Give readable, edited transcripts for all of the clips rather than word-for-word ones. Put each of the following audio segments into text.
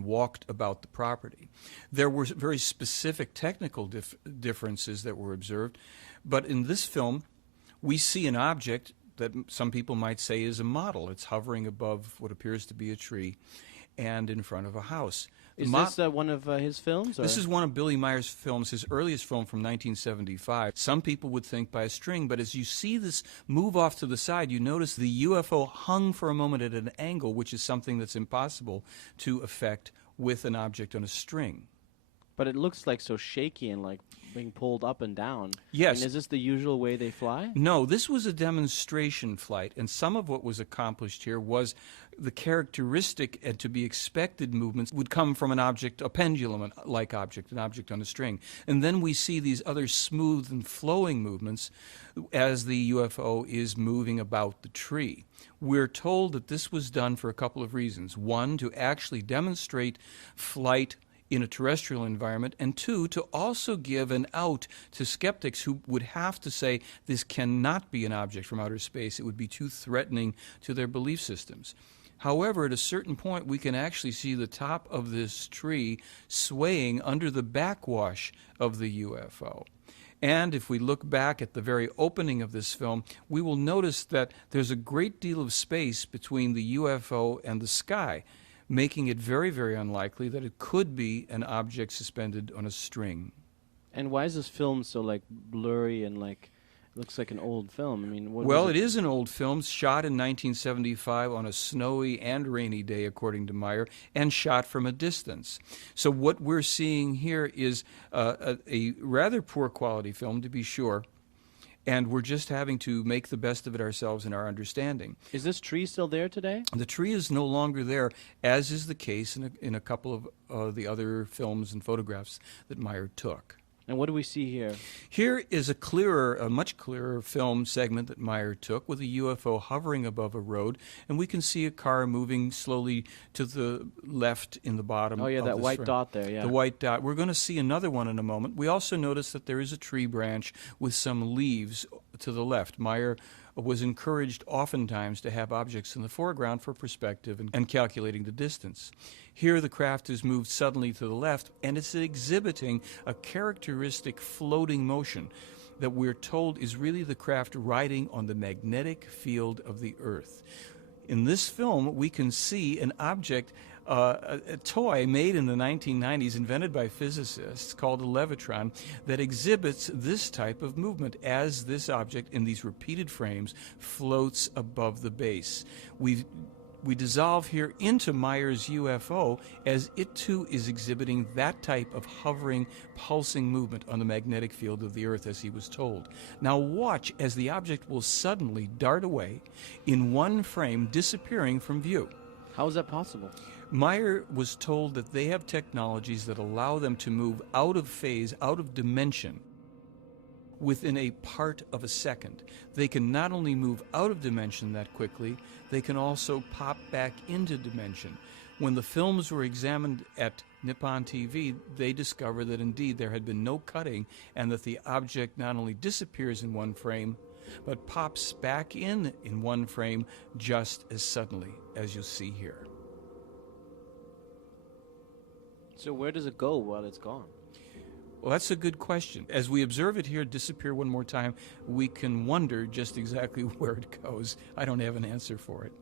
walked about the property. There were very specific technical differences that were observed, but in this film, we see an object that some people might say is a model. It's hovering above what appears to be a tree and in front of a house. Is this one of his films? Or? This is one of Billy Meyer's films, his earliest film from 1975. Some people would think by a string, but as you see this move off to the side, you notice the UFO hung for a moment at an angle, which is something that's impossible to effect with an object on a string. But it looks like so shaky and like being pulled up and down. Yes. And is this the usual way they fly? No, this was a demonstration flight, and some of what was accomplished here was the characteristic and to be expected movements would come from an object, a pendulum-like object, an object on a string. And then we see these other smooth and flowing movements as the UFO is moving about the tree. We're told that this was done for a couple of reasons. One, to actually demonstrate flight in a terrestrial environment, and two, to also give an out to skeptics who would have to say this cannot be an object from outer space. It would be too threatening to their belief systems. However, at a certain point, we can actually see the top of this tree swaying under the backwash of the UFO. And if we look back at the very opening of this film, we will notice that there's a great deal of space between the UFO and the sky, making it very, very unlikely that it could be an object suspended on a string. And why is this film so like blurry and like looks like an old film? I mean, well, it is an old film, shot in 1975 on a snowy and rainy day, according to Meyer, and shot from a distance. So what we're seeing here is a rather poor quality film, to be sure. And we're just having to make the best of it ourselves in our understanding. Is this tree still there today? The tree is no longer there, as is the case in a couple of the other films and photographs that Meyer took. And what do we see here? Here is a much clearer film segment that Meyer took with a UFO hovering above a road, and we can see a car moving slowly to the left in the bottom. Oh yeah, that white frame. dot there, yeah. The white dot. We're going to see another one in a moment. We also notice that there is a tree branch with some leaves to the left. Meyer was encouraged oftentimes to have objects in the foreground for perspective and calculating the distance. Here the craft is moved suddenly to the left, and it's exhibiting a characteristic floating motion that we're told is really the craft riding on the magnetic field of the Earth. In this film, we can see an object, a toy made in the 1990s, invented by physicists, called a levitron, that exhibits this type of movement as this object in these repeated frames floats above the base. We dissolve here into Meyer's UFO as it too is exhibiting that type of hovering, pulsing movement on the magnetic field of the Earth as he was told. Now watch as the object will suddenly dart away in one frame, disappearing from view. How is that possible? Meyer was told that they have technologies that allow them to move out of phase, out of dimension, within a part of a second. They can not only move out of dimension that quickly, they can also pop back into dimension. When the films were examined at Nippon TV, they discovered that indeed there had been no cutting and that the object not only disappears in one frame, but pops back in one frame just as suddenly as you see here. So where does it go while it's gone? Well, that's a good question. As we observe it here disappear one more time, we can wonder just exactly where it goes. I don't have an answer for it.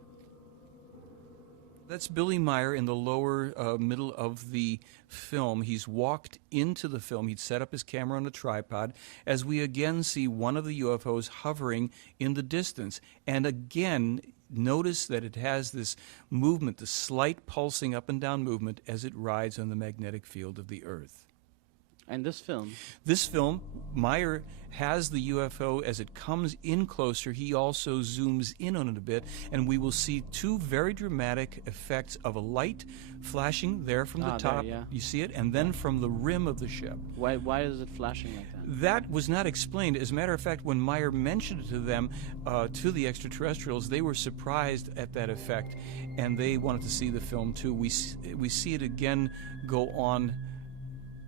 That's Billy Meyer in the lower middle of the film. He's walked into the film. He'd set up his camera on a tripod as we again see one of the UFOs hovering in the distance. And again, notice that it has this movement, the slight pulsing up and down movement as it rides on the magnetic field of the Earth. And this film? This film, Meyer has the UFO as it comes in closer. He also zooms in on it a bit, and we will see two very dramatic effects of a light flashing there from the top. There, yeah. You see it? And then from the rim of the ship. Why is it flashing like that? That was not explained. As a matter of fact, when Meyer mentioned it to them, to the extraterrestrials, they were surprised at that effect, and they wanted to see the film too. We see it again go on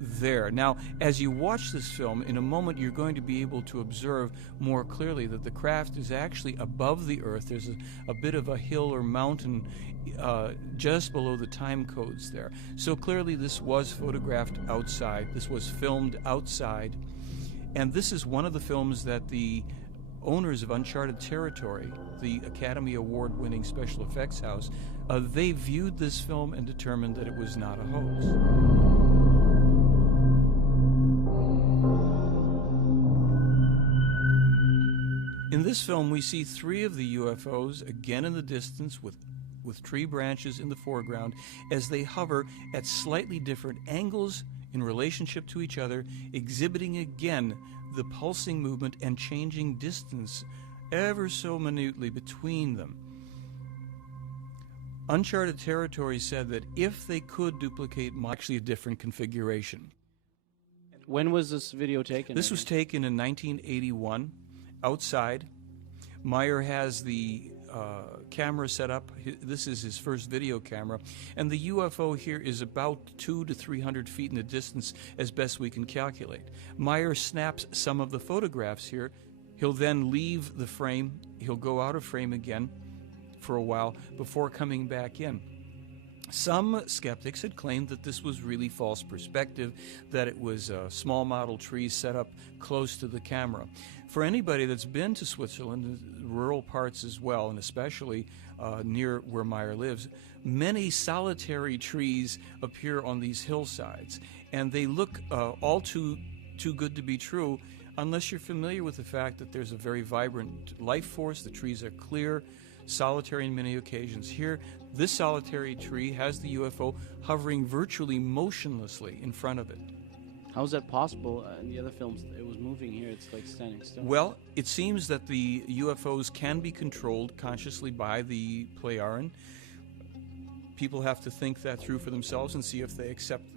there. Now, as you watch this film, in a moment you're going to be able to observe more clearly that the craft is actually above the Earth. There's a bit of a hill or mountain just below the time codes there. So clearly this was photographed outside. This was filmed outside. And this is one of the films that the owners of Uncharted Territory, the Academy Award-winning special effects house, they viewed this film and determined that it was not a hoax. In this film, we see 3 of the UFOs, again in the distance, with tree branches in the foreground, as they hover at slightly different angles in relationship to each other, exhibiting again the pulsing movement and changing distance ever so minutely between them. Uncharted Territory said that if they could duplicate actually a different configuration. When was this video taken? This was taken in 1981, outside. Meyer has the camera set up. This is his first video camera. And the UFO here is about 200 to 300 feet in the distance as best we can calculate. Meyer snaps some of the photographs here. He'll then leave the frame. He'll go out of frame again for a while before coming back in. Some skeptics had claimed that this was really false perspective, that it was small model trees set up close to the camera. For anybody that's been to Switzerland, rural parts as well, and especially near where Meyer lives, many solitary trees appear on these hillsides, and they look all too good to be true unless you're familiar with the fact that there's a very vibrant life force. The trees are clear, solitary on many occasions. Here, this solitary tree has the UFO hovering virtually motionlessly in front of it. How is that possible? In the other films, it was moving. Here, it's like standing still. Well, it seems that the UFOs can be controlled consciously by the Plejaren. People have to think that through for themselves and see if they accept that.